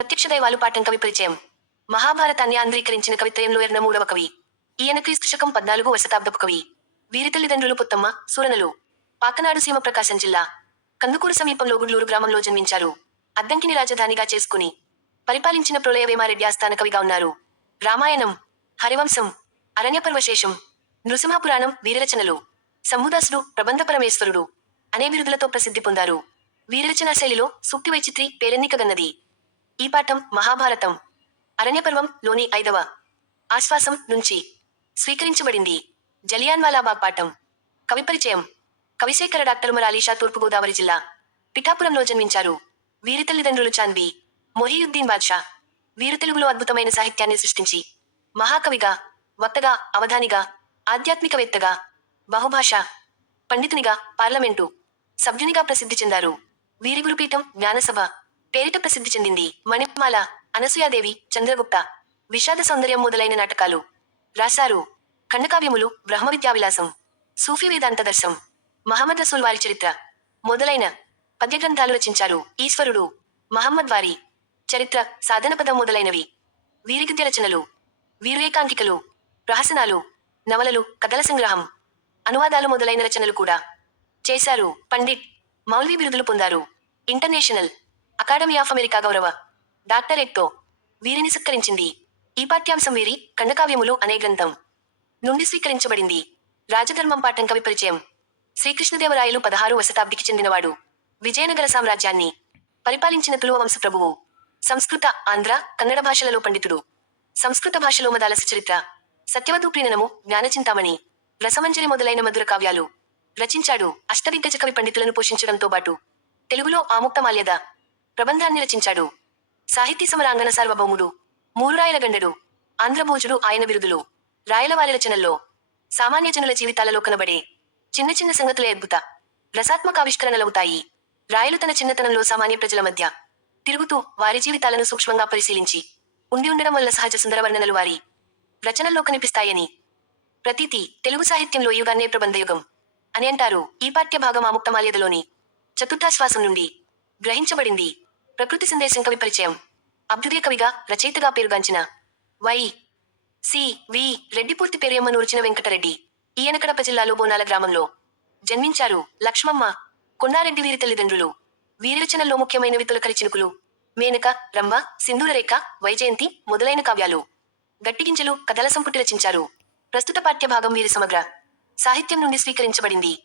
ప్రత్యక్ష దైవాలు పాఠం కవి పరిచయం. మహాభారతాన్ని ఆంధ్రీకరించిన కవిత్రయంలో ఎర్న మూడవ కవి. ఈయన క్రీస్తు శకం పద్నాలుగో శతాబ్దపు కవి. వీరి తల్లిదండ్రులు పుత్తమ్మ సూరనలు. పాకనాడు సీమ ప్రకాశం జిల్లా. కందుకూరు సమీపంలో గుడ్లూరు గ్రామంలో జన్మించారు. అద్దంకిని రాజధానిగా చేసుకుని పరిపాలించిన ప్రళయవేమారెడ్డి ఆస్థాన కవిగా ఉన్నారు. రామాయణం హరివంశం అరణ్యపర్వశేషం నృసింహపురాణం వీరరచనలు. సమ్ముదాసుడు ప్రబంధ పరమేశ్వరుడు అనే బిరుదులతో ప్రసిద్ధి పొందారు. వీరరచనా శైలిలో సూక్తి వైచిత్రి పేరెన్నికగన్నది ఈ పాఠం మహాభారతం. అరణ్యపర్వం లోని ఐదవ ఆశ్వాసం నుంచి స్వీకరించబడింది. జలియాన్వాలాబాగ్ పాఠం. కవి పరిచయం. కవిశేఖర డాక్టర్ మరాలీషా తూర్పుగోదావరి జిల్లా. పిఠాపురంలో జన్మించారు. వీరి తల్లిదండ్రులు చాన్వి మొహియుద్దీన్ బాద్షా. వీరు తెలుగులో అద్భుతమైన సాహిత్యాన్ని సృష్టించి మహాకవిగా వక్తగా అవధానిగా ఆధ్యాత్మికవేత్తగా బహుభాష పండితునిగా పార్లమెంటు సభ్యునిగా ప్రసిద్ధి చెందారు. వీరి గురుపీఠం జ్ఞానసభ. పేరిట ప్రసిద్ధి చెందింది మణిమాల అనసూయాదేవి చంద్రగుప్త విషాద సౌందర్యం మొదలైన నాటకాలు. రాశారు ఖండకావ్యములు బ్రహ్మ విద్యావిలాసం సూఫీ వేదాంత దర్శం మహమ్మద్ రసూల్ వారి చరిత్ర. మొదలైన పద్యగ్రంథాలు రచించారు ఈశ్వరుడు మహమ్మద్ వారి చరిత్ర సాధన పదం మొదలైనవి. వీరిగిద్య రచనలు వీరు రహసనాలు నవలలు కథల సంగ్రహం అనువాదాలు మొదలైన రచనలు కూడా చేశారు పండిట్ మౌల్వీ బిరుదులు పొందారు. ఇంటర్నేషనల్ అకాడమీ ఆఫ్ అమెరికా గౌరవ డాక్టరేట్తో వీరిని సత్కరించింది. ఈ పాఠ్యాంశం వీరి ఖండకావ్యములు అనే గ్రంథం నుండి స్వీకరించబడింది. రాజధర్మం పాఠం కవి పరిచయం శ్రీకృష్ణదేవరాయలు పదహారు శతాబ్దికి చెందినవాడు. విజయనగర సామ్రాజ్యాన్ని పరిపాలించిన తులువ వంశ ప్రభువు. సంస్కృత ఆంధ్ర కన్నడ భాషలలో పండితుడు. సంస్కృత భాషలో మదాలస చరిత్ర సత్యవధూ ప్రీణనము జ్ఞానచింతామణి రసమంజరి మొదలైన మధుర కావ్యాలు రచించాడు అష్టదిగ్గజ కవి పండితులను పోషించడంతో పాటు. తెలుగులో ఆముక్తమాల్యద ప్రబంధాన్ని రచించాడు. సాహిత్య సమరాంగణ సార్వభౌముడు మూరురాయల గండడు ఆంధ్రభోజుడు ఆయన బిరుదులు. రాయలవారి రచనల్లో సామాన్య జనుల జీవితాలలో కనబడే చిన్న చిన్న సంగతులే అద్భుత రసాత్మక ఆవిష్కరణలవుతాయి రాయలు తన చిన్నతనంలో సామాన్య ప్రజల మధ్య తిరుగుతూ వారి జీవితాలను సూక్ష్మంగా పరిశీలించి ఉండి ఉండడం వల్ల సహజ సుందరవర్ణనలు వారి రచనల్లో కనిపిస్తాయని. ప్రతీతి తెలుగు సాహిత్యంలో యుగాన్నే ప్రబంధయుగం అని అంటారు. ఈ పాఠ్య భాగం ఆముక్తమాల్యదలోని చతుర్థాశ్వాసం నుండి గ్రహించబడింది. ప్రకృతి సందేశం కవి పరిచయం. అభ్యుదయ కవిగా రచయితగా పేరుగాంచిన వై సి వి రెడ్డి పూర్తి పేరు వెంకటరెడ్డి ఈయన కడప జిల్లాలో బోనాల గ్రామంలో. జన్మించారు లక్ష్మమ్మ కొండారెడ్డి వీరి తల్లిదండ్రులు. వీరి ముఖ్యమైన ముఖ్యమైనవి తొలకరి చినుకులు. మేనక రంభ సింధూరరేఖ వైజయంతి మొదలైన కావ్యాలు. గట్టిగింజలు కథల సంపుటి రచించారు. ప్రస్తుత పాఠ్య భాగం వీరి సమగ్ర. సాహిత్యం నుండి స్వీకరించబడింది.